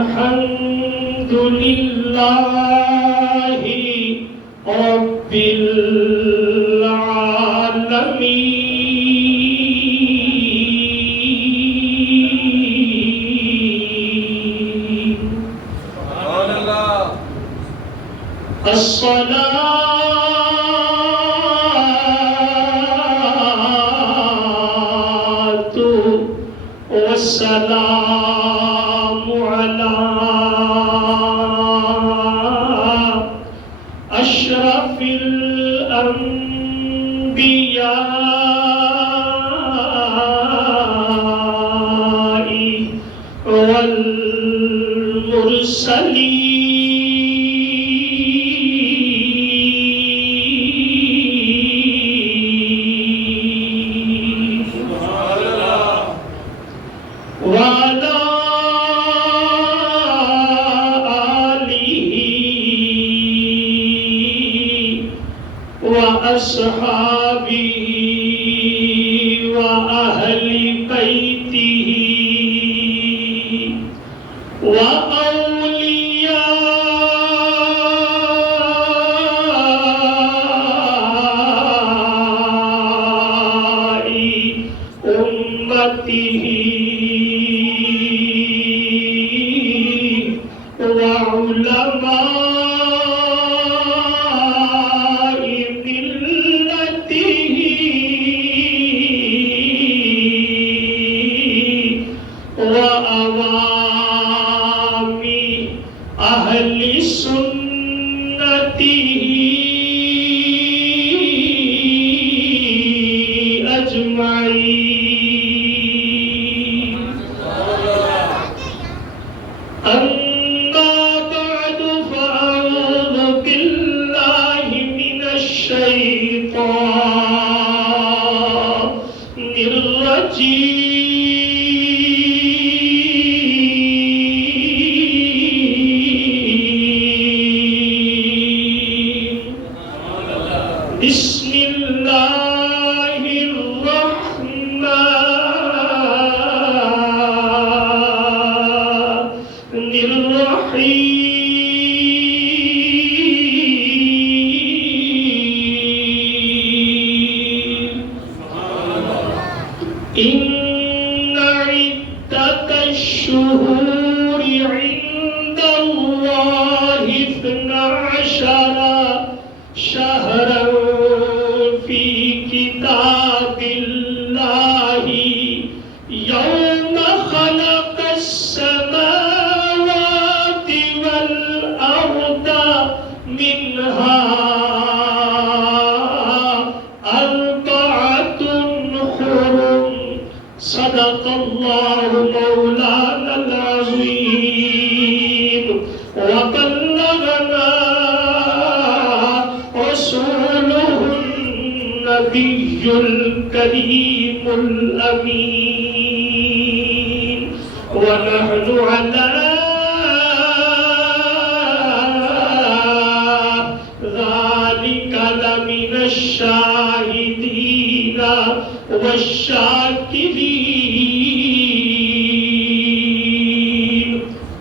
الحمد لله رب العالمين. الصلاة والسلام على أشرف الأنبياء والمرسلين وعلى آله وأصحابه وأهل بيته وأولياء أمته وعلماء ملته وأوام أهل سنته أجمعين. أما بعد فأعوذ بالله من الشيطان الرجيم. بسم الله الرحمن الرحيم. إن عدة الشهور عند الله 12 شهرا في كتاب الله يوم خلق السماوات والأرض منها 4 حرم. صدق الله مولانا العظيم وبلغنا رسوله النبي الكريم الأمين. ونحن على ذلك لمن الشاهدين والشاكرين.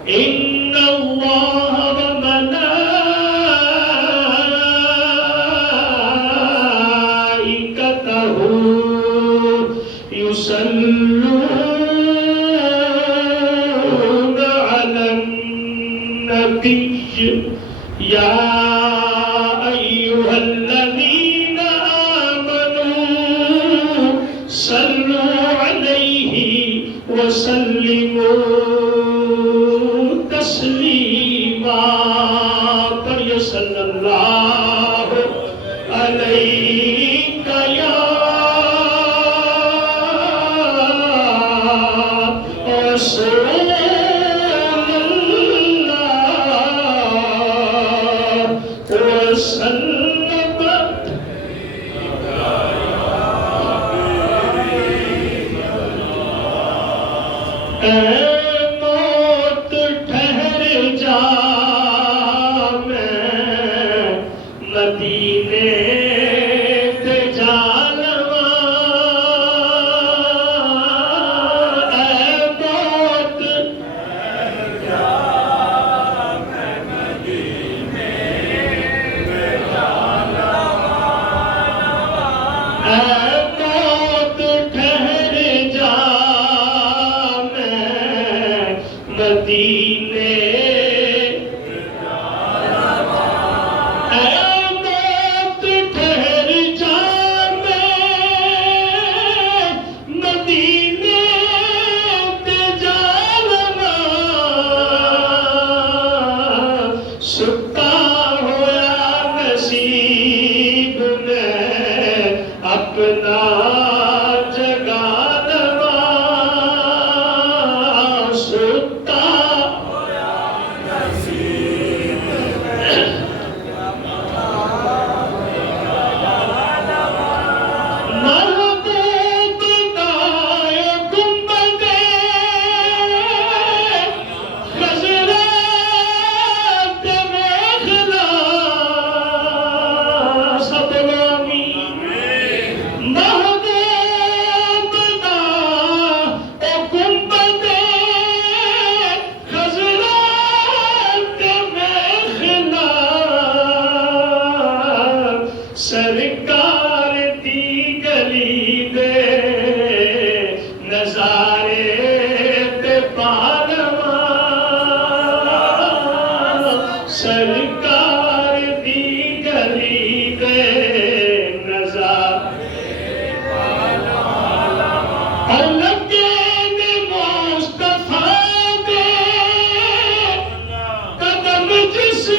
إن الله وملائكته يصلون على النبي يا أيها الذين آمنوا صلوا عليه وسلموا تسليما. پڑھیے صلی اللہ علیہ یا رسول اللہ وسلم. اے موت ٹھہر جا میں مدینے اے موت ٹھہر جا میں مدینے سرکار دی گلی دے نظارے تے پالواں سرکار دی گلی دے نظارے پالواں لگے نے مصطفیٰ دے قدم جس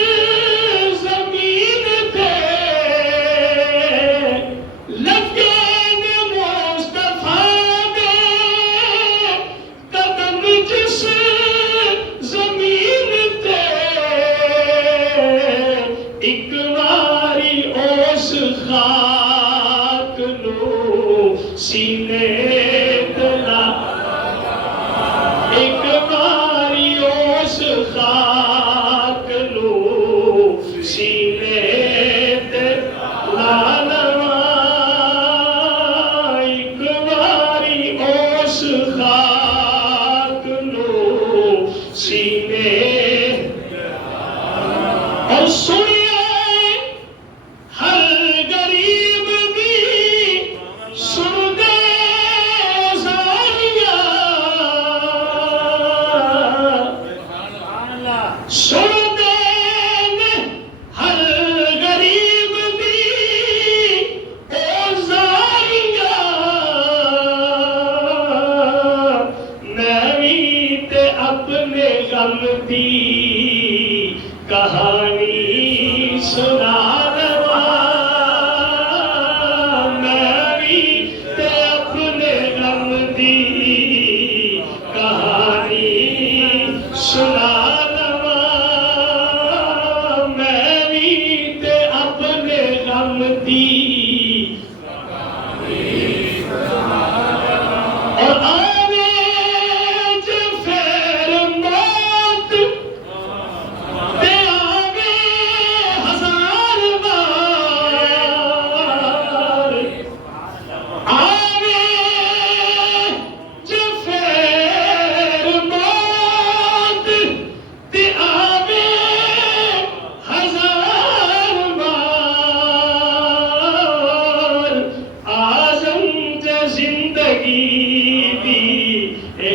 سینے تلا ایک باری اس خاک نو سینے تلا لواں ایک باری اس خاک نو سینے اور سنیے ہر غریب دی سن دے زاریہ سن دے ہر غریب دی زاریہ میں بھی تے اپنے غم دی کہانی سنا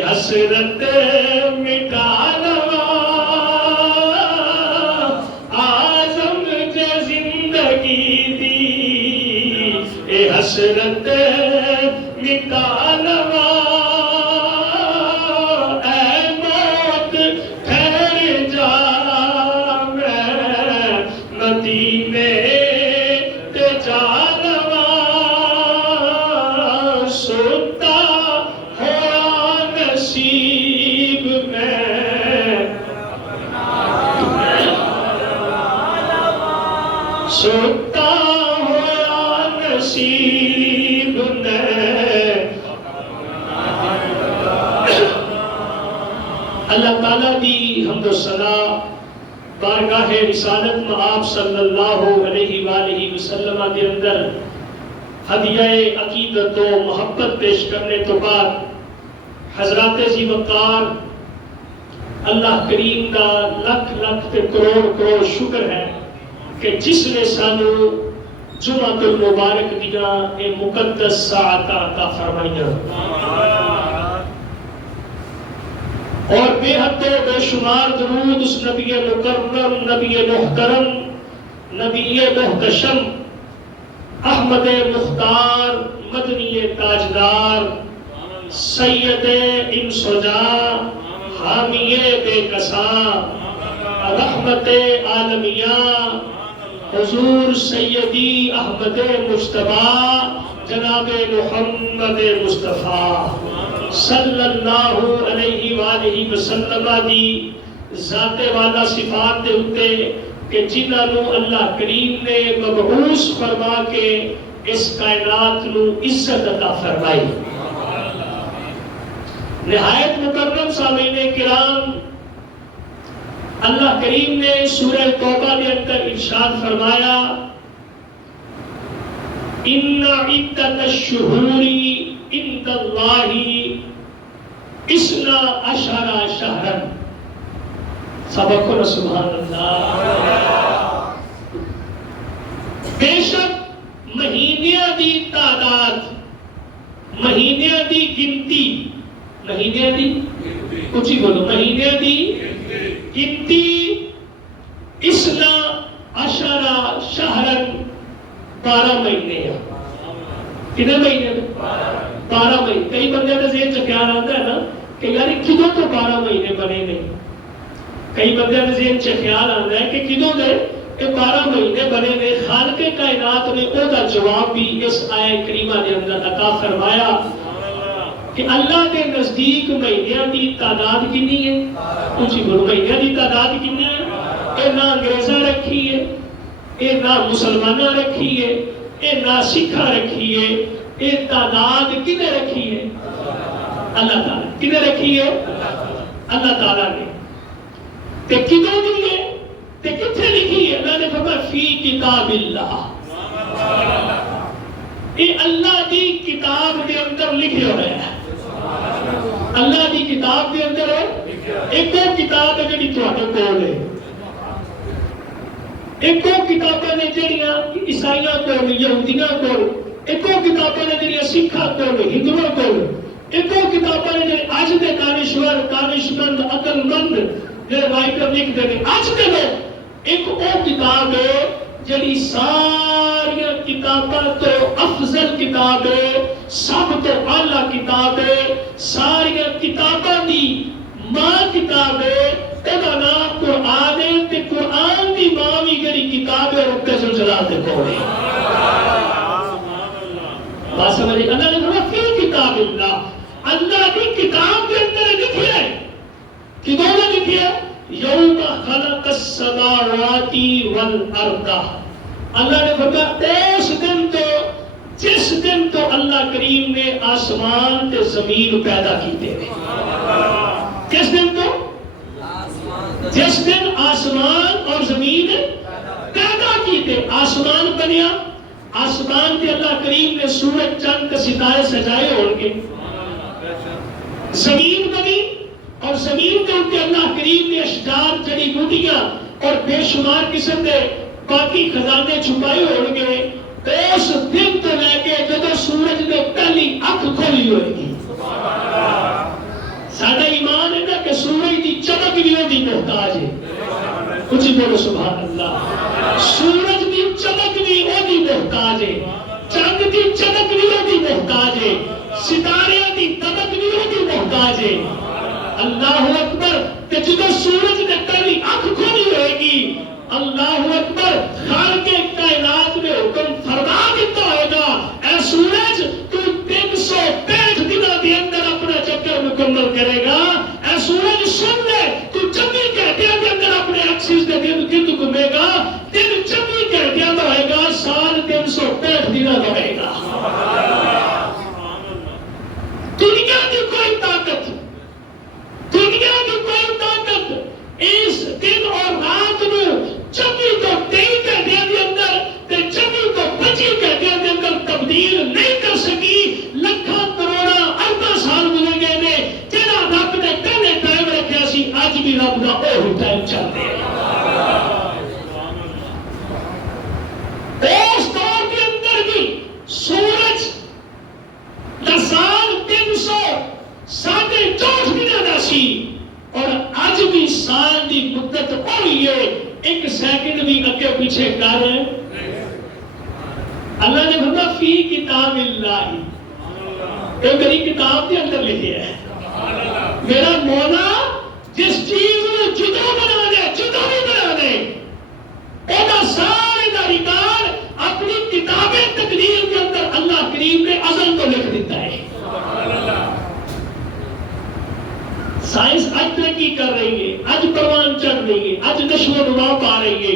حسرت مٹا لواں آزم جے زندگی دی اے حسرت مٹا لواں اے موت ٹھہر جا میں مدینے تے جا لواں ستا نصیب میں سوتا ہوا نصیب میں اللہ تعالیٰ دی حمد و ثنا بارگاہ رسالت میں آپ صلی اللہ علیہ وآلہ وسلم دے اندر ہدیہ عقیدت و محبت پیش کرنے تو بعد حضرات ذی وقار اللہ کریم دا لکھ لکھ تے کروڑ کروڑ شکر ہے کہ جس نے سانو جمعۃ المبارک دیاں اے مقدس ساعتاں عطا فرمائیاں اور بے حد و بے شمار درود اس نبی مکرم، نبی محترم، نبی محتشم، احمد مختار، مدنی تاجدار، سید انس و جاں، حامی بے کساں، رحمت عالمیہ، حضور سیدی احمد مجتبیٰ جناب محمد مصطفیٰ صلی اللہ علیہ وآلہ وسلم دی ذات والا صفات دے اتے کہ جنہاں نو اللہ کریم نے مبعوث فرما کے اس کائنات نو عزت عطا فرمائی۔ نہایت مکرم سامعین کرام، اللہ کریم نے سورہ توبہ کے اندر ارشاد فرمایا ان عدت الشہور عند اللہ اثنا عشر شہرا، سبق کو سبحان اللہ۔ بے شک مہینیاں دی تعداد، مہینیاں دی گنتی، مہینیاں دی کچھ ہی بولو، مہینیاں دی گنتی اثنا عشر شہرن، 12 مہینے ہیں۔ کتنے مہینے ہیں؟ 12 مہینے۔ کئی بندے کا ذہن سے خیال آتا ہے نا کہ یار کدوں تو 12 مہینے بنے نہیں، کئی بندے کا ذہن سے خیال آتا ہے کہ کدوں دے کہ 12 مہینے بنے نے۔ خالق کائنات نے او دا جواب بھی اس آیہ کریمہ دے اندر عطا فرمایا کہ اللہ کے نزدیک مہینیاں دی تعداد کتنی ہے؟ کچھ بولو، مہینیاں دی تعداد کتنی ہے؟ اے نہ انگریزاں رکھی ہے، اے نہ مسلمانہ رکھی ہے، اے نہ سکھا رکھی ہے، اے تعداد کنے رکھی ہے؟ اللہ تعالیٰ کنے رکھی ہے؟ اللہ تعالیٰ نے۔ تے کدوں دی ہے؟ تے کتھے لکھی ہے؟ اللہ نے فرمایا فی کتاب اللہ، اے اللہ دی کتاب دے اندر لکھے ہوئے ہیں۔ اللہ دی کتاب دے اندر ہے، ایک اور کتاب ہے جڑی تواڈے کول ہے، ایک اور کتاباں نے جڑیاں عیسائیاں کول، یہودیاں کول، ایک اور کتاباں نے جڑیاں سکھاں کول، ہندوؤں کول، ایک اور کتاباں نے جڑے اج دے دانشور، دانشمند، عقل مند جڑے رائٹر لکھدے نے اج دے لوگ، ایک اور کتاب ہے جڑی ساری کتاباں تو افضل کتاب ہے، سب تو اعلیٰ کتاب ہے، ساری کتاباں دی ماں کتاب ہے، ادا نام قرآن ہے، تے قرآن دی ماں بھی جڑی کتاب ہے رب زلزلہ دے کول ہے۔ بات سمجھے؟ اللہ نے فرمایا فی کتاب اللہ، اللہ کی کتاب کے اندر لکھیا ہے، کدوں نے لکھیا؟ یوم خلق السماوات والارض، اللہ نے فرمایا اس دن تو، جس دن تو اللہ کریم نے آسمان تے زمین پیدا کیتے ہیں۔ کس دن تو؟ جس دن آسمان اور زمین پیدا کیتے، آسمان بنیا، آسمان تے اللہ کریم نے سورج چاند کے ستارے سجائے ہوں گے، زمین بنی اور زمین کے اوپر اللہ کریم نے اشجار، جڑی بوٹیاں اور بے شمار قسم کے باقی خزانے چھپائے ہوں گے۔ اس دن تو لے کے جب سورج نے پہلی اکھ کھولی ہوئے گی۔ سادہ ایمان ہے نا کہ سورج دی چمک بھی وہ دی محتاج ہے، کچھ بولو سبحان اللہ۔ سورج دی چمک بھی وہ دی محتاج ہے، چاند دی چمک بھی وہ دی محتاج ہے، ستارے دی دمک بھی وہ دی محتاج ہے۔ اللہ اکبر۔ کہ جب سورج نے پہلی اکھ کھولی ہوئے گی، اللہ اکبر، خالق کائنات میں حکم فرما دیتا ہوئے گا اے سورج تو 365 دنوں کے اندر اپنا چکر مکمل کرے گا۔ اے سورج سن لے، تو 24 گھنٹے کے اندر اپنے ایکسس کے گرد گھومے گا، دن 24 گھنٹے میں رہے گا، سال 365 دنوں کا رہے گا۔ دنیا کی کوئی طاقت، دنیا کی کوئی طاقت اس دن اور رات نو 24 تو 23 گھنٹے کے اندر تے 24 تو 25 گھنٹے کے اندر تبدیل نہیں کر سکی۔ لکھاں کروڑاں ارباں سال گزر گئے نے، جہاں رب نے پہلے ٹائم رکھا سی اج بھی رب کا وہی ٹائم چل رہا ہے۔ اس دور ایک سیکنڈ بھی اگے پیچھے کر اللہ نے فرمایا فی کتاب اللہ، یہ میری کتاب کے اندر لکھے ہے. میرا مولا جس چیز میں جدا بنا دے، جدا بھی بنا دے، اوہ سارے دا ریکارڈ اپنی کتاب تقدیر کے اندر اللہ کریم نے ازل کو لکھ دیتا ہے. سائنس آج ترقی کر رہی ہے، آج پروان چڑھ رہی ہے، آج نشو و نما پا رہی ہے،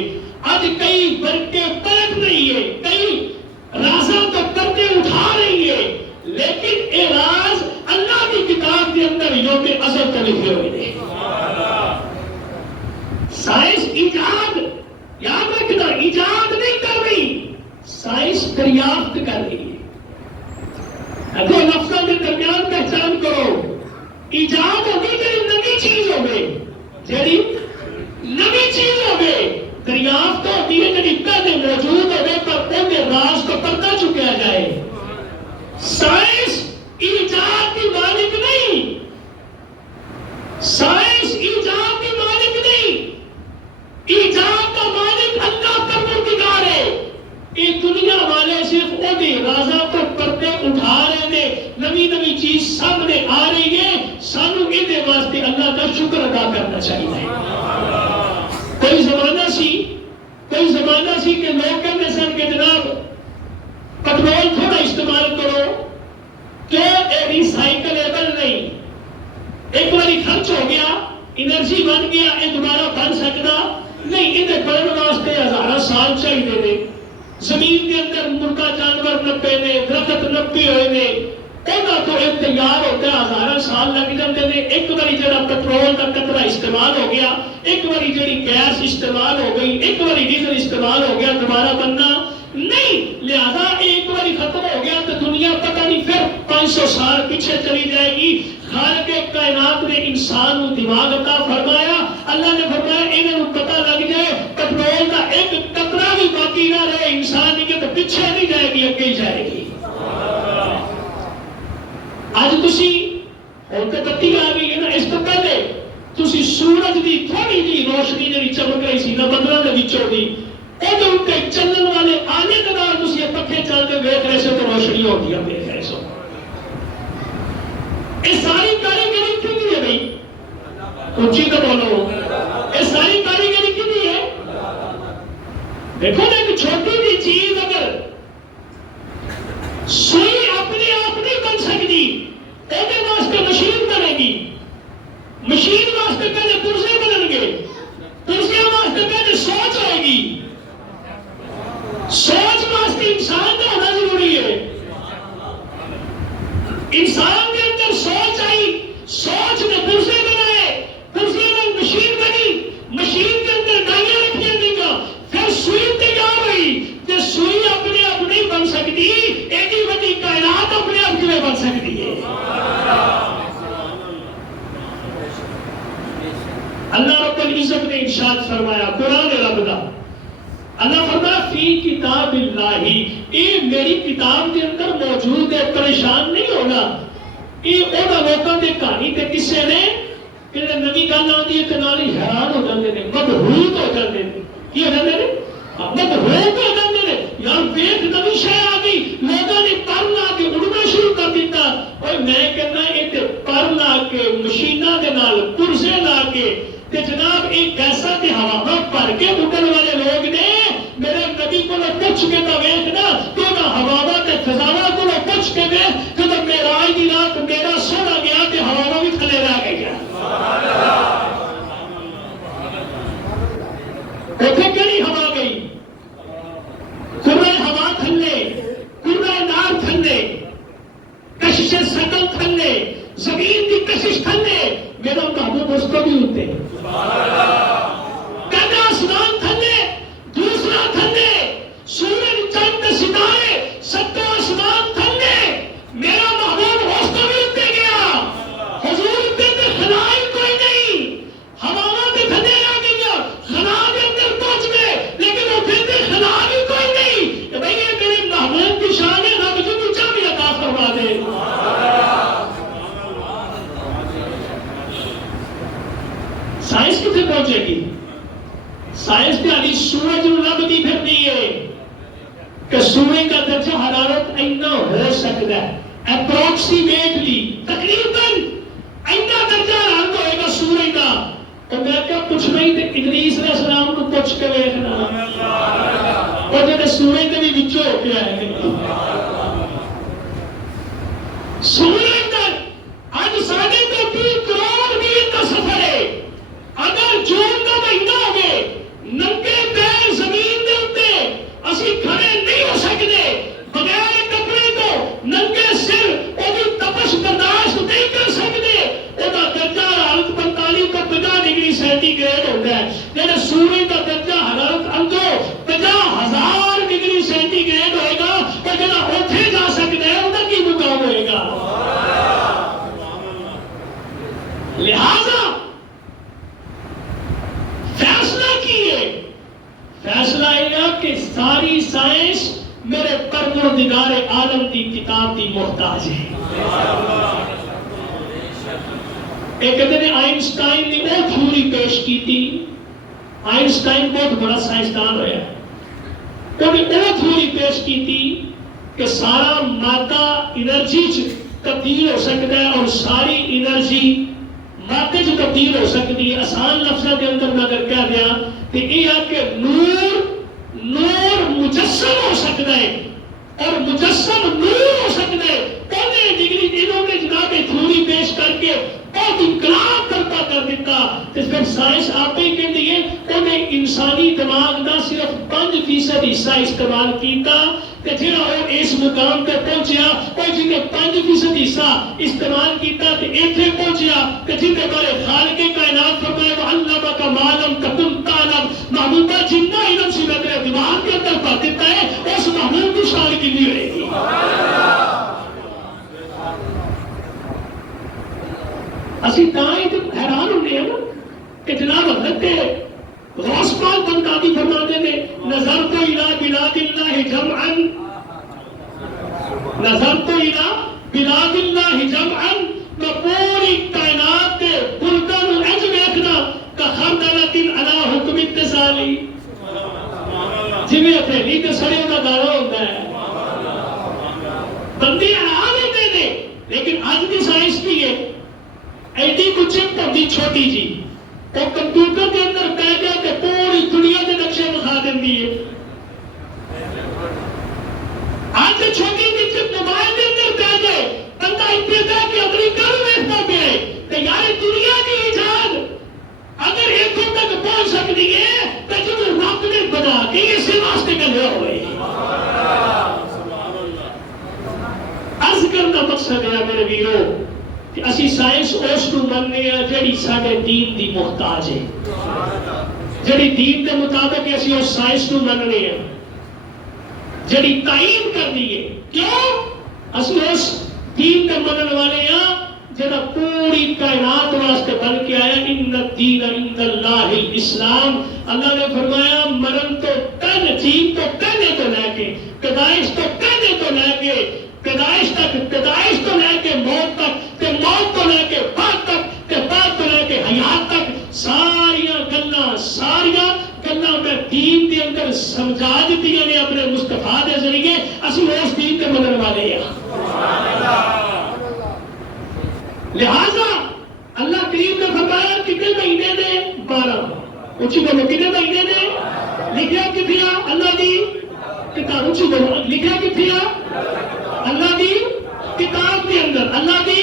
آج کئی برقیں پلٹ رہی ہے، کئی رازوں کو پردے اٹھا رہی ہے، لیکن اے راز اللہ کی کتاب کے اندر یوم ازل کا لکھے ہوئے ہیں. سائنس ایجاد، یاد رکھنا، ایجاد نہیں کر رہی، سائنس دریافت کر رہی ہے. دو لفظوں کے درمیان پہچان کرو. ایجاد ہوگی جڑی نئی چیز ہوگی، جڑی نئی چیز ہوگی. دریافت ہوتی ہے جڑی پہلے موجود ہوگی پر ان کے راز کو پردہ چکیا جائے. سائنس ایجاد کی مالک نہیں، سائنس ایجاد کی مالک نہیں، ایجاد کا مالک اللہ پروردگار ہے. یہ دنیا والے صرف اودے رازاں کو پردے اٹھا رہے ہیں، نئی نئی چیز سامنے آ رہی ہے. سانو یہ واسطے اللہ کا شکر ادا کرنا چاہیے. کوئی زمانہ سی کہ لوگ کہتے سن کہ جناب پٹرول تھوڑا استعمال کرو، کیوں یہ ریسائکلیبل نہیں، ایک باری خرچ ہو گیا، انرجی بن گیا، یہ دوبارہ بن سکتا نہیں. یہ بننے واسطے ہزارہ سال چاہیے نے. زمین کے اندر مردہ جانور نپے نے، درخت نپے ہوئے نے، انہاں تو ایک تیار ہوتا ہے ہزارہ سال لگ جاتے ہیں. ایک باری جڑا پیٹرول کا قطرہ استعمال ہو گیا، ایک باری جڑی گیس استعمال ہو گئی، ایک باری ڈیزل استعمال ہو گیا، دوبارہ بننا نہیں. لہذا ایک باری ختم ہو گیا تو دنیا پتہ نہیں پھر 500 سال پیچھے چلی جائے گی. خالق کائنات نے انسان کو دماغ عطا فرمایا. اللہ نے فرمایا انہوں پتہ لگ جائے پیٹرول کا ایک قطرہ بھی باقی نہ رہے، انسان کی تو پیچھے نہیں جائے گی، اگے ہی جائے گی. آج تسی ہن تے بتی آ گئی ہے نا، اس تو پہلے تسی سورج دی تھوڑی جی روشنی جڑی چمک رہی سی نا بدلاں دے وچوں دی، اودے اوتے چلن والے آلے دے نال تسی پکھے چلدے ویکھ رہے سو تو روشنی ہوندی ہے ویکھ رہے سو. یہ ساری کاریگری کتنی ہے بھائی؟ اونچی تو بولو. یہ ساری کاریگری کتنی ہے؟ دیکھو نا ایک چھوٹی سی چیز اگر سوئی اپنے آپ نہیں بن سکتی، ایسے واسطے مشین بنے گی. مشین واسطے پہلے پرزے بنن گے، پرزے واسطے پہلے سوچ آئے گی، سوچ واسطے انسان کا ہونا ضروری ہے. انسان کے اندر سوچ آئی، سوچ نے پرزے بنائے، پرزے میں مشین بنی، مشین کے اندر ڈائیاں رکھیاں گئی، پھر سوئی تیار ہوئی. کہ سوئی اپنے آپ نہیں بن سکتی، ایڈی بڑی کائنات اپنے آپ کیوں بن سکتی ہے؟ اللہ رب العزت نے ارشاد فرمایا قرآن رب دا، اللہ فرمایا فی کتاب اللہ، یہ میری کتاب کے اندر موجود ہے، پریشان نہیں ہونا. یہ اوہ لوگوں کے کہانی تے کسے نے کہ نبی گل آتی ہے تو نال ہی حیران ہو جاتے ہیں، مبہوت ہو جاتے ہیں. کی ہو جاتے ہیں؟ مبہوت ہو جاتے ہیں. یار ویکھ نوی شے آ گئی، لوگوں نے پر لا کے اڑنا شروع کر دیتا. اور میں کہنا یہ پر لا کے مشیناں دے نال پرزے لا کے کہ جناب ایک ایسا کہ ہوا پر کے اڑن والے لوگ نے میرے نبی کو پوچھ کے تو ویکھنا کہ نہ ہوا تے فضاواں کو پوچھ کے ویکھ کہ معراج دی رات میرا سونا گیا تے ہوا بھی تھلے رہ گئی. اتنے کہڑی ہوا گئی؟ کرے ہوا تھلے، کرے نار تھلے، کشش سکل تھلے، زمین کی کشش تھلے، میرا محبوب اس کو بھی ہوتے. پہلا آسمان تھلے، دوسرا تھلے، سورج چند ستارے سب آسمان تھلے، میرا محبوب اس کو بھی ہوتے گیا. حضور کے خلائق کوئی نہیں، ہواواں کے تھلے آ گیا، خلا کے اندر پہنچ گئے، لیکن وہ پھر بھی خلا بھی کوئی نہیں. بھائی یہ میرے محبوب کی شان ہے، رب جو اونچا بھی عطا فرما دے. سائنس کتنے پہنچے؟ سکتا ہے اپروکسیمیٹلی تقریباً اینا درجہ حرارت ہوئے گا سورج کا. اور میں کیا پوچھنا ہی تے ادریس علیہ السلام کو پوچھ کے ویکھنا اور جڑے سورج دے بھی وچوں ہو کے آئے سورج کا اج ساڑھے 30 کروڑ میل کا سفر ہے. اگر جون کا مہینہ ہوگے ننگے پیر زمین دے اوتے اسی کھڑے نہیں ہو سکتے بغیر کپڑے تو ننگے سر وہ تپش برداشت نہیں کر سکتے. وہ درجہ حرارت 45 تو 50 ڈگری سینٹی گریڈ ہوتا ہے. جب سورج کا درجہ حرارت اندر 50,000 ڈگری سینٹی گریڈ ہوئے گا اور جب اتنے جا سکتا ہے انہیں کی مقام ہوئے گا. لہذا فیصلہ کیے فیصلہ یہ کہ ساری سائنس میرے پروردگار عالم دی کتاب دی محتاج ہے. ایک دن آئنسٹائن نے وہ تھیوری پیش کی تھی. آئنسٹائن بہت بڑا سائنسدان ہوا ہے. انہوں نے وہ تھیوری پیش کی تھی کہ سارا مادہ انرجی تبدیل ہو سکتا ہے اور ساری انرجی مادے سے تبدیل ہو سکتی ہے. آسان لفظوں کے اندر میں اگر کہہ دیا کہ یہ کہ نور مجسم ہو سکتا ہے اور مجسم نور ہو سکتا ہے. پہلے ڈگری انہوں نے جناب تھیوری پیش کر کے بہت انقلاب کرتا کر دیتا. پھر سائنس آپ ہی کہہ دیے انہیں انسانی دماغ کا صرف 5% حصہ استعمال کیتا کہ جہاں وہ اس مقام پہ پہنچیا اور جن نے 5% حصہ استعمال کیتا تو ایتھے پہنچیا کہ جن کے بارے خالق کائنات فرمایا وہ علمہ کا معلوم تکن تعلم. محبوبہ جنہ علم سی میں تیرے دماغ کے اندر بھر دیتا ہے اس محبوب کی شان کی نہیں رہے گی. اسی تائیں تو حیران ہونے ہیں کہ جناب حضرت غوث پاک بغدادی فرماتے ہیں نظر تو الہ بلاد اللہ جمعا نظر تو الہ بلاد اللہ جمعا میں پوری کائنات کے بلدن اج دیکھنا کہ خردلت علی حکم اتصالی جی میں اپنے تے سڑے کا دعویٰ ہوتا ہے. بندے حیران ہوتے ہیں لیکن آج کی سائنس کی ہے ایڈی کو چپ ہوتی چھوٹی جی اور کمپیوٹر کے اندر کہہ گیا کہ پوری دنیا کے نقشے دکھا دیں ہے. آج چھوٹی سی چپ موبائل کے اندر کہہ گئے بندہ ابتدا کہ امریکہ میں دیکھتا گیا کہ یار دنیا کی ایجاد اگر ایتھوں تک پہنچ سکتی ہے تو جب رب نے بنا کے اسی واسطے کرنا ہوئے. عرض کرنا مقصد ہے میرے ویرو کہ اسی سائنس اس کو مننے ہیں جڑی ساڈے دین دی محتاج ہے. جڑی دین کے مطابق اسی اس سائنس کو مننے ہیں جڑی تعین کر دی ہے. کیوں اسی اس دین کے منن والے ہیں جڑا پوری کائنات واسطے بن کے آیا. ان الدین عند اللہ الاسلام. اللہ نے فرمایا مرن تو پہلے دین تو پہلے تو لے کے پیدائش تو پہلے تو لے کے پیدائش تک پیدائش تو لے کے موت تک تے موت تو لے کے بعد تک تے بعد تو لے کے حیات تک ساریاں گلاں میں دین کے اندر سمجھا دیتی نے اپنے مصطفیٰ کے ذریعے. اسی اس دین کے منن والے ہیں. لہذا اللہ کریم نے فرمایا کتنے مہینے نے 12 اونچی بولو کتنے مہینے نے لکھا کتیا اللہ دی کتاب اونچی بولو لکھا کتیا اللہ دی کتاب کے اندر. اللہ دی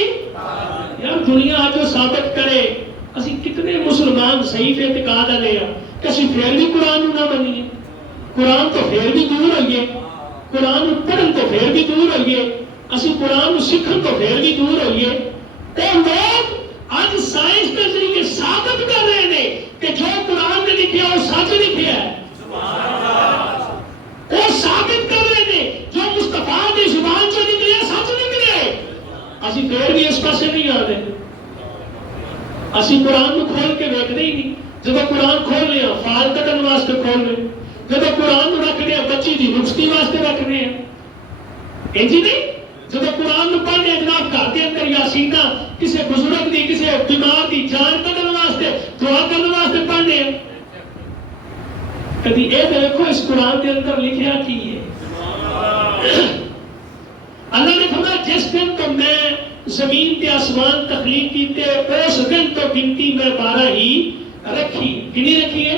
یار دنیا آج وہ ثابت کرے اسی کتنے مسلمان صحیح اعتقاد والے ہیں کہ اسی پھر بھی قرآن نہ منیے. قرآن تو پھر بھی دور ہوئیے قرآن پڑھن تو پھر بھی دور ہوئیے اسی قرآن سیکھن تو پھر بھی دور ہوئیے. اور لوگ آج سائنس کے ذریعے ثابت کر رہے ہیں کہ جو قرآن نے لکھا وہ سچ لکھا ہے. وہ ثابت کر رہے ہیں جو مصطفیٰ کی زبان سے نکلے سچ نکلے. اسی پھر بھی اس پاسے نہیں آتے. اسی قرآن کو کھول کے دیکھتے ہی نہیں. جب قرآن کھول لیا فال کٹن واسطے کھول لے جب قرآن کو رکھ لیا بچی دی رخصتی واسطے رکھ رہے ہیں. جی نہیں جب قرآن کو پڑھ لیا جناب گھر کے اندر یاسینہ کسی بزرگ دی کسی بیمار دی جان کٹن واسطے دعا کرنے واسطے پڑھ لیا. کبھی یہ دیکھو اس قرآن کے اندر لکھیا کی ہے. اللہ نے جس دن تو میں زمین تے آسمان تخلیق کیتے اس دن تو گنتی میں 12 ہی رکھی. کنی رکھی ہے؟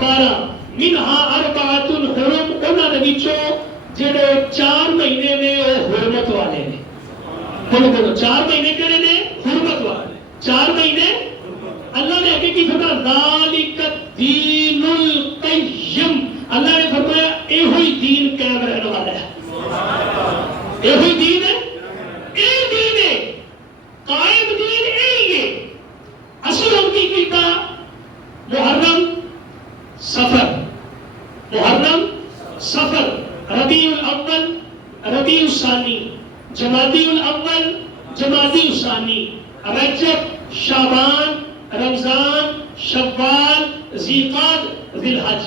12. منہا اربعۃ حرم، انہاں دے وچوں جڑے 4 مہینے نے وہ حرمت والے نے. بولو 4 مہینے کہڑے نے؟ حرمت والے. 4 مہینے اللہ نے آگے کی فرمایا ذالک الدین القیم، اللہ نے فرمایا اے ہوئی دین قائم رہنے والا ہے. اے ہوئی دین ہے، اے دین ہے قائم دین اے ہے. اصل ہم کی کیتا محرم سفر، محرم سفر، ربیع الاول ربیع الثانی، جمادی الاول جمادی الثانی، رجب شعبان رمضان شوال ذیقعد ذی الحج.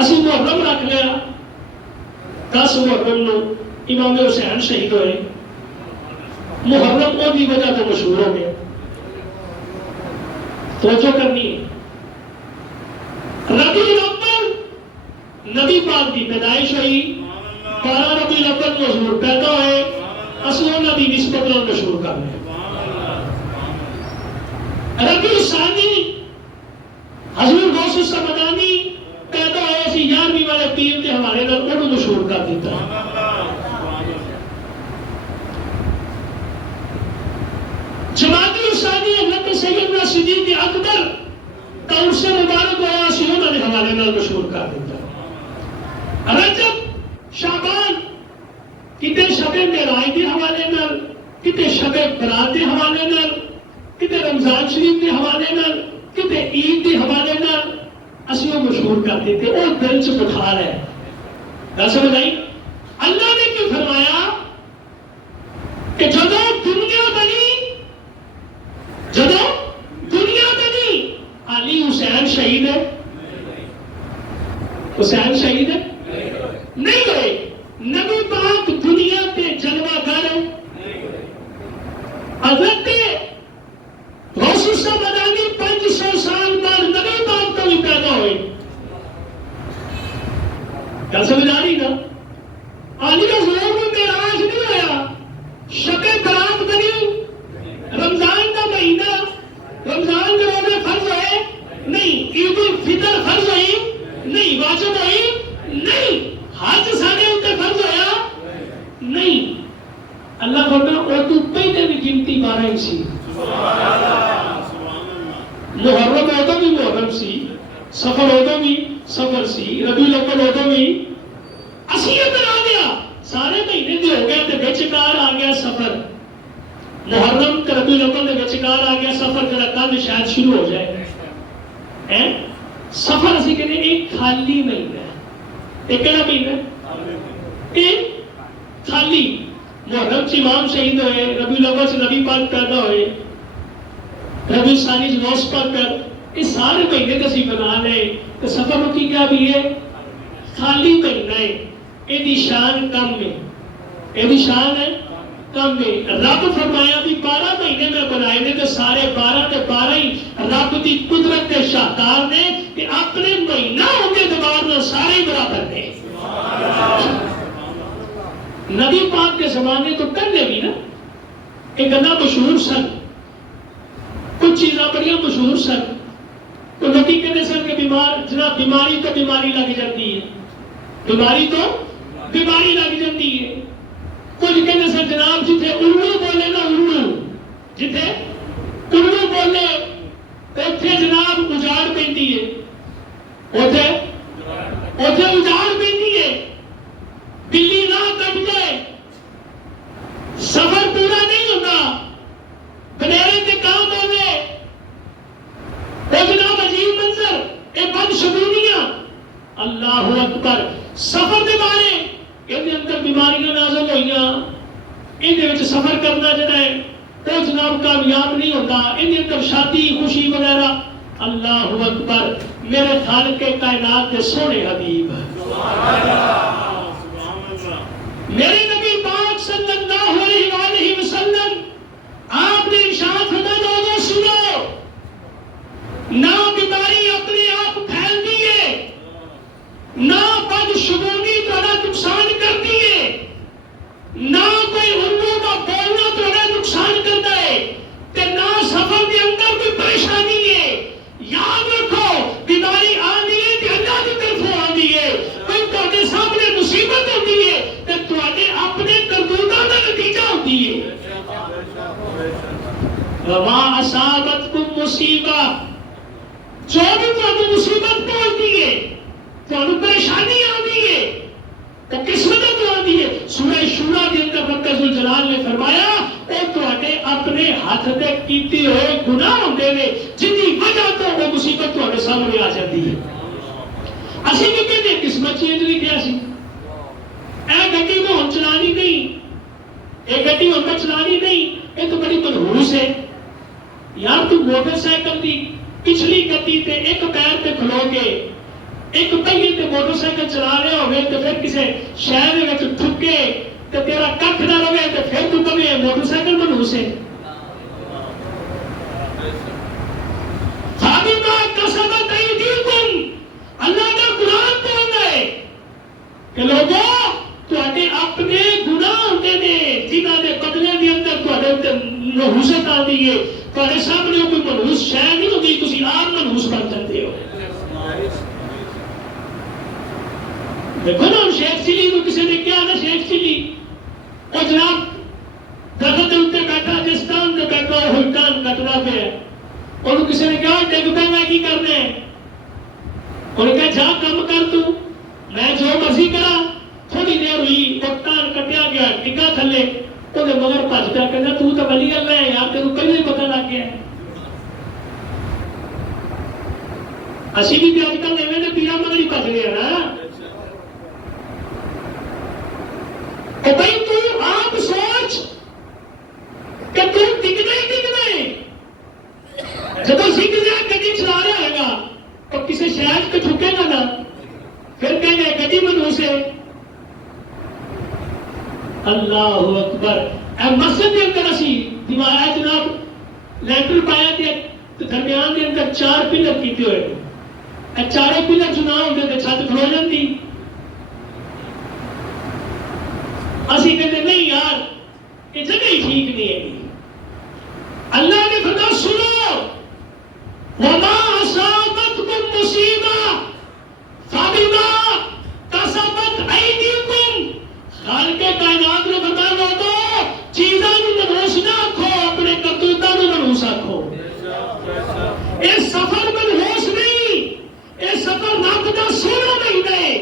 اسی محرم رکھ لیا. 10 محرم نو امام حسین شہید ہوئے. محرم کی وجہ تو مشہور ہو گیا. توجہ کرنی ہے. ربیع الاول نبی پاک کی پیدائش ہوئی. 12 ربیع الاول کو حضور پیدا ہوئے. اصل نبی نسبت اور مشہور کر رہے ہیں. ربیع الثانی حضور غوث السمدانی پیدا ہوئے اسی 11ویں والے پیر کے حوالے نال انہوں مشہور کر دیتا ہے. جمادی الثانی حضرت سیدنا صدیق اکبر کا ان سے مبارک ہوا اسی انہوں نے حوالے نال مشہور کر دیتا ہے. رجب شعبان کتے شب معراج کے حوالے نال، کتے شب برات کے حوالے نال، کتے رمضان شریف کے حوالے نال، کتے عید کے حوالے نال اسی وہ مشہور کر دیتے. وہ دل چ بٹھا رہے ہیں. گل سمجھ آئی؟ اللہ نے کیوں فرمایا کہ جدو دنیا بنی علی حسین شہید ہے؟ حسین شہید ہے؟ نہیں ہوئے. نبی پاک دنیا پہ جلوہ گر ہے. حضرت غوث السمدانی 500 سال بعد نبی پاک تو بھی پیدا ہوئے. کیا سمجھ آ رہی نا؟ علی حضور میں معراج نہیں ہوا. شب برات بنی. رمضان کا مہینہ، رمضان کے روزے فرض ہوئے نہیں. عید الفطر فرض ہوئی نہیں. واجب ہوئی نہیں. حج سارے اتنے فرض ہویا نہیں. اللہ فرمایا اور تو پہلے بھی گنتی 12 ہی سی. محرم ادو بھی محرم سی، سفر ادو بھی سفر سی، ربیع الاول ادو بھی. اسی ادھر آ گیا سارے مہینے بھی ہو گیا تے وچکار آ گیا سفر. محرم تے ربیع الاول دے وچکار آ گیا سفر جڑا کل شاید شروع ہو جائے. سفر اسی کہنے ایک خالی مہینہ ہے. ایک کہنا مہینہ ہے؟ ایک خالی. محرم سے امام شہید ہوئے، ربیع الاول سے نبی پاک پیدا ہوئے، ربیع الثانی سے غوث پاک پیدا. یہ سارے مہینے تو اسی بنا لے تو سفر کی کیا بھی ہے؟ خالی مہینہ ہے. یہ شان کم ہے. یہ شان ہے کم ہے. رب فرمایا بھی 12 مہینے میں بنائے نے تو سارے 12 کے 12 ہی رب کی قدرت کے شاہکار نے کہ اپنے مہینہ ہونے کے بعد میں سارے برابر نے. نبی پاک کے زمانے تو کرنے بھی نا ایک گلا مشہور سن. کچھ چیزاں بڑی مشہور سن. تو نبی کہتے سن کہ جناب بیماری تو بیماری لگ جاتی ہے، بیماری تو بیماری لگ جاتی ہے. کچھ کہتے سن جناب جتھے الو بولے نا، الو جتھے الو بولے اتھے جناب اجاڑ پینی ہے، اتھے اجاڑ پینی ہے. بلی نہ کٹ جائے سفر پورا نہیں ہوتا. بنیرے کے کام ہوئے وہ جناب عجیب منظر اے بدشگونیاں. اللہ اکبر. سفر کے بارے یہ اندر بیماریاں نازل ہوئیاں. یہ سفر کرنا جڑا ہے وہ جناب کامیاب نہیں ہوتا. یہ اندر شادی خوشی وغیرہ. اللہ اکبر. میرے خالق کے کائنات کے سونے حبیب میرے نبی پاک صلی اللہ علیہ وآلہ وسلم آپ نے ارشاد فرمایا لوگوں سنو، نہ بیماری اپنے آپ پھیلتی ہے، نہ بدشگونی بڑا نقصان کرتی ہے. وما اصابتکم مصیبہ، جو بھی تمہیں مصیبت پہنچتی ہے، تمہیں پریشانی آتی ہے، تو کس وجہ تو آتی ہے؟ سورہ شورا کے اندر رب ذوالجلال نے فرمایا اے تواڈے اپنے ہاتھ دے کیتے ہوئے گناہ ہوندے نے جن کی وجہ تو وہ مصیبت تواڈے سامنے آ جاتی ہے۔ اسی بھی کہتے قسمت چینج لکھیا سی، اے گڈی تو ہن چلانی نہیں، اے گڈی ہن میں چلانی نہیں، اے تو بڑی منحوس ہے یار۔ تو موٹر سائیکل دی پچھلی گڈی تے ایک پیر تے کھلو کے ایک پہیے تے موٹر سائیکل چلا رہے ہوئے تے پھر کسی شہر دے وچ ٹھکے تے تیرا ککھ نہ رہے تے پھر تو کہے موٹر سائیکل منحوس ہے۔ فَبِمَا كَسَبَتْ أَيْدِيكُمْ، اللہ کا قرآن بولتا ہے کہ لوگوں تواڈے اپنے گناہ ہوندے نے جنہاں دے بدلے دے اندر تواڈے تے نحوست آندی ہے۔ تواڈے سامنے کوئی منحوس شے نہیں ہوندی، تسی آپ منحوس بن جاندے ہو۔ دیکھو نا شیخ چلی کو کسی نے کیا نا شیخ چلی وہ جناب درخت کے اوپر بیٹھا جس ٹان پہ بیٹھا وہ ٹان کٹنا پہ ہے، اور کسی نے کہا ڈگ پہ میں کی کرنا ہے، انہوں نے کہا جا کم کر تو میں جو مرضی کرا۔ تھوڑی دیر ہوئی وہ ٹان کٹیا گیا ٹکا تھلے، انہیں مگر بھج پیا کہنا تو ولی اللہ ہے یار، تینوں پہلے ہی پتہ لگ گیا ہے۔ اسی بھی اج کل ایویں دے پیرا مگر ہی بھج رہے ہیں نا۔ کہ بھائی تو آپ سوچ کہ تم ٹکنا ہی ٹکنا ہے، جب سیکھ لیا گڈی چلا رہا ہے گا تو کسی شہر کو ٹھکے گا نا، پھر کہیں گے گڈی منحوس ہے۔ اللہ اکبر۔ اے مسجد کے اندر اسی دیوار جناب لینٹر پایا تے درمیان دے اندر 4 پلر کیتے ہوئے، اے چارے پلر جو نہ ہوندے تے چھت کھلو جاندی۔ اسی کہتے نہیں یار یہ جگہ ہی ٹھیک نہیں ہے۔ اللہ نے فرمایا سنو وما اصابتکم مصیبہ فبما کسبت ایدیکم، خالق کائنات نے فرمایا لوگوں چیزاں نوں منحوس نہ آکھو، اپنے کرتوتاں نوں منحوس آکھو۔ اے سفر منحوس نہیں، اے سفر رب دا سونا مہینہ ہے،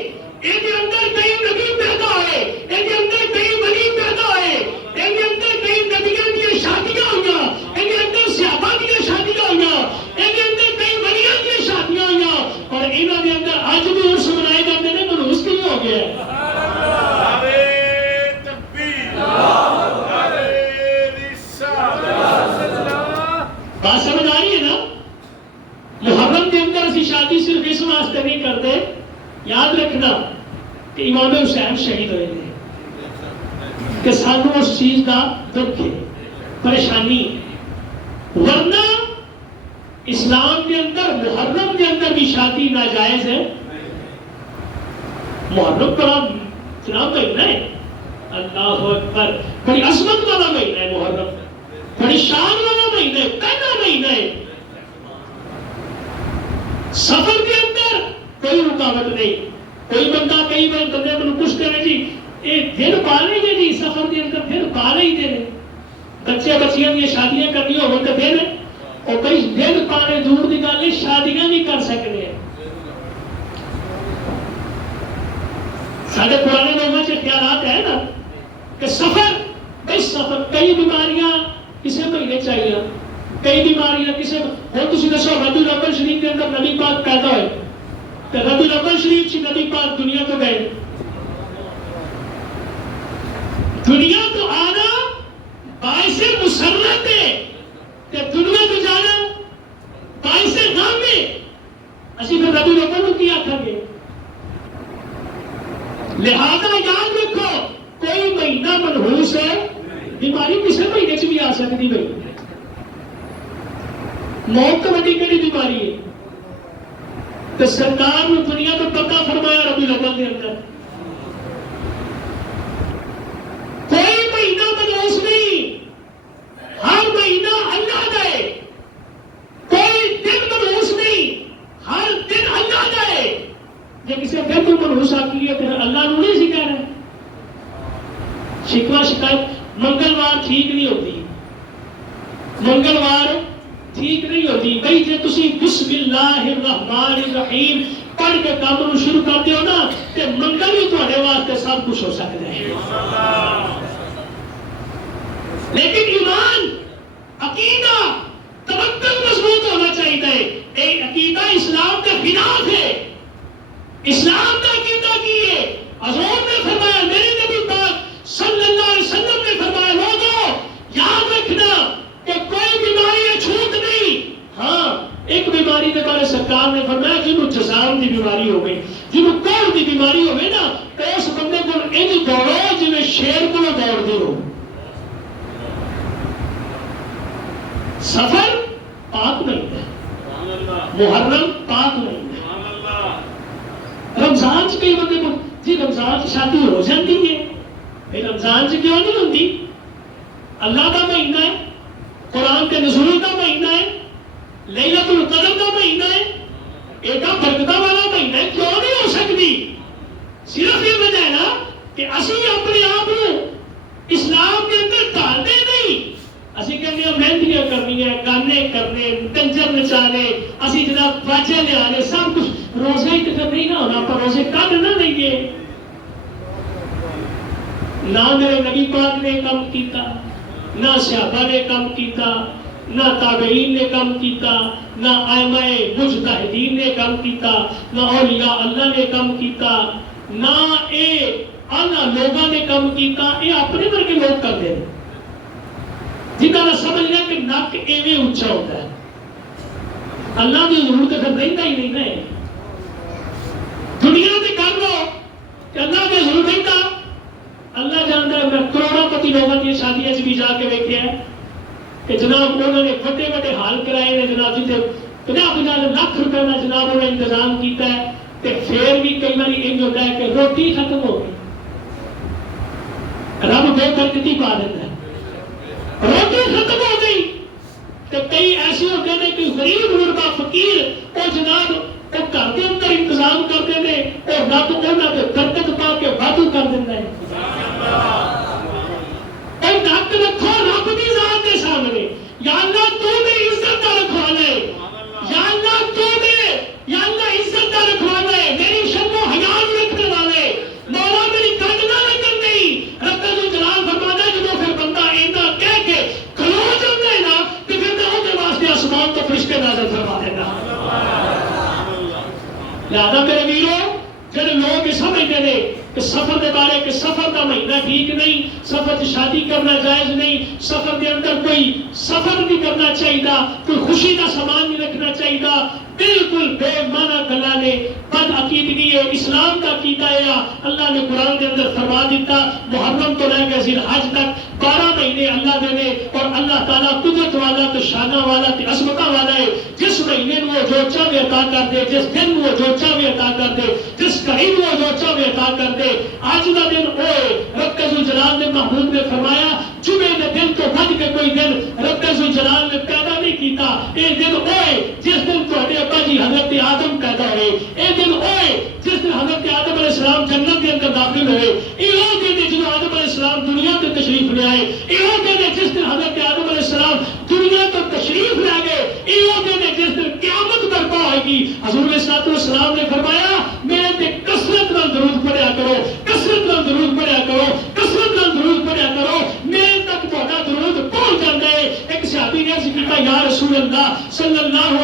اے دے اندر کئی نبی پیدا ہوئے، اے دے اندر کئی ولی پیدا ہوئے، اے دے اندر کئی نبیاں دی شادیاں ہوئیاں، اے دے اندر صحابہ دی شادیاں ہوئیاں، اے دے اندر کئی ولیاں دی شادیاں ہوئیاں، اور انہاں دے اندر اج بھی عرس منائے جاندے نے، منحوس کیوں ہو گیا ہے؟ بات سمجھ آ رہی ہے نا؟ محرم کے اندر اسی شادی صرف اس واسطے نہیں کرتے، یاد رکھنا کہ امام حسین شہید ہوئے تھے کہ سانو اس چیز کا دکھ ہے، پریشانی ہے، ورنہ اسلام کے اندر محرم کے اندر بھی شادی ناجائز ہے۔ محرم بڑا جناب مہینہ ہے، اللہ اکبر، بڑی عظمت والا مہینہ ہے محرم، بڑی شان والا مہینہ ہے، پہلا مہینہ ہے۔ سفر کے اندر کوئی رکاوٹ نہیں، کوئی بندہ کئی بار بندے کو پوچھ کرے جی یہ دن پا لیں گے جی سفر کے اندر، دن پا لے ہی دے بچے بچیاں کی شادیاں کرنی ہو تو دن، اور کئی دن پانے دور کی گل شادیاں نہیں کر سکتے ہیں۔ سارے پرانے لوگوں سے خیالات ہے نا کہ سفر، بھائی سفر کئی بیماریاں کسی مہینے چاہیے، کئی بیماریاں کسی اور تسی دسو ربیع الاول شریف کے اندر نبی پاک پیدا ہوئے تو ربیع الاول شریف سے نبی پاک دنیا کو گئے، دنیا تو آنا باعث مسرت ہے کہ دنیا کو جانا باعث غم ہے، اسی پھر ربیع الاول کو کیا تھا گے۔ لہذا یاد رکھو کوئی مہینہ منحوس ہے، بیماری کسی مہینے سے بھی آ سکتی بھائی، موت تو بڑی کڑی بیماری ہے، تو سرکار نے دنیا کو پکا فرمایا ربیع الاول کے اندر کوئی مہینہ منحوس نہیں، ہر مہینہ اللہ کا ہے، کوئی دن منحوس نہیں، ہر دن اللہ کا ہے۔ جب کسی دن کو منحوس آتی ہے پھر اللہ نے نہیں سکھا رہا، شکوہ شکایت منگلوار ٹھیک نہیں ہوتی، منگلوار ٹھیک نہیں ہوتی بھائی جے تسی بسم اللہ الرحمن الرحیم پڑھ کے کام نو شروع کر دیو نا تے منگل ہی تواڈے واسطے سب کچھ ہو سکتا ہے. لیکن ایمان عقیدہ توکل مضبوط ہونا چاہیے. اے عقیدہ اسلام کے خلاف ہے. اسلام کا عقیدہ کی ہے. حضور نے فرمایا, میرے نبی پاک صلی اللہ علیہ وسلم نے فرمایا, لوگوں یاد رکھنا کہ کوئی بیماری چھوٹ نہیں. ہاں ایک بیماری کے بارے سرکار نے فرمایا جنہوں جزام کی بیماری ہو گئی, جنہوں کوڑ کی بیماری ہو گئی نا, تو اس بندے کو انج دوڑو جویں شیر کو دوڑ دیو. سفر پاک نہیں ہے, محرم پاک نہیں ہے. رمضان سے کئی بندے کو جی رمضان سے شادی ہو جاتی ہے, رمضان سے کیوں نہیں ہوتی؟ اللہ کا مہینہ ہے, قرآن کے نزول کا مہینہ ہے, لیلۃ القدر کا مہینہ ہے, ایڈا برکتہ والا مہینہ ہے, کیوں نہیں ہو سکتی؟ صرف یہ وجہ ہے نا کہ اسی اپنے آپ کو اسلام کے اندر ڈالتے نہیں. اسی کہنے مہندیاں کرنی ہے, گانے کرنے, کنجر نچانے, اسی جناب باجے لے آنے, سب کچھ. روزے ہی تو نہیں نہ ہونا, پر روزے کب نہ دیں گے. نہ میرے نبی پاک نے کم کیتا, نہ صحابہ نے کم کیتا, نہ تابعین نے کم کیتا, نہ ائمہ مجتہدین نے کم کیتا, نہ اولیاء اللہ نے کم کیتا, نہ اے اعلیٰ لوگوں نے کم کیتا. یہ اپنے ورگے لوگ کرتے ہیں جنہاں نے سمجھ لیا کہ نک ایویں اونچا ہوتا ہے. اللہ کی ضرورت پھر رہتا ہی نہیں ہے. دنیا میں کر لو کہ اللہ کی ضرورت رہتا. اللہ جانتا ہے, میں کروڑوں پتی لوگوں کی شادیاں بھی جا کے دیکھا ہے کہ جناب انہوں نے بڑے بڑے حال کرائے ہیں, جناب جتنے 50-50 لاکھ روپے کا جناب انہوں نے انتظام کیتا ہے, تے پھر بھی کئی بار انج ہوتا ہے کہ روٹی ختم ہو گئی, رب بے برکتی پا دیتا ہے, روٹی ختم ہو گئی. تو کئی ایسے ہوتے ہیں کہ غریب غربا فقیر وہ جناب وہ گھر کے اندر انتظام کرتے ہیں اور نہ تو انہوں نے برکت پا کے وعدو کر دینا ہے. اور نک رکھو رب کی ذات کے سامنے, یا اللہ تو نے عزت کا رکھوانا ہے, یا اللہ تو نے, یا اللہ عزت کا رکھوانا ہے, میری شرم و حیا رکھنے والے, مولا میری کٹ نہ لگن نہیں. رب الجلال فرماتا ہے جب پھر بندہ اینا کہہ کے کھلو جاتا ہے نا کہ پھر میں وہ واسطے آسمان تو فرشتے نازل فرما دینا. لہذا میرے ویرو جب لوگ سمجھتے ہیں کہ سفر کے بارے کہ سفر کا مہینہ ٹھیک نہیں, سفر سے شادی کرنا جائز نہیں, سفر کے اندر کوئی سفر نہیں کرنا چاہیے, کوئی خوشی کا سامان نہیں رکھنا چاہیے, بالکل بے معنی گلا نے بد عقیدگی ہے. اسلام کا عقیدہ ہے اللہ نے قرآن کے اندر فرما دیتا محرم تو لے کے ذی الحج تک 12 مہینے اللہ دینے, اور اللہ تعالیٰ قدرت والا تو شانہ والا تو عظمتہ والا ہے. جس مہینے میں وہ جو چاہے عطا کر دے, جس دن وہ جو چاہے عطا کر دے, جس گھڑی میں وہ جو چاہے عطا کر دے. آج کا دن اوے رب ذوالجلال نے محمود نے فرمایا جمعے کے دن تو بد کے کوئی دن رب ذوالجلال نے پیدا نہیں کیتا. یہ دن اوے جس دن تہاڈے ابا جی حضرت آدم پیدا ہوئے, یہ دن اوے جس دن حضرت آدم علیہ السلام جنت کے اندر داخل ہوئے, یہ دن جب آدم علیہ السلام دنیا تے تشریف لے آئے, یہ دن جس دن حضرت آدم علیہ السلام دنیا تو تشریف لے گئے, یہ دن جس دن قیامت برپا ہوئے گی. حضور علیہ السلام نے فرمایا میرے تے کثرت نال درود پڑھیا کرو, کثرت نال درود پڑھیا کرو, کثرت نال درود پڑھیا کرو, میرے تک تہاڈا درود پہنچ جاندا ہے. ایک صحابی نے عرض کیتا یا رسول اللہ صلی اللہ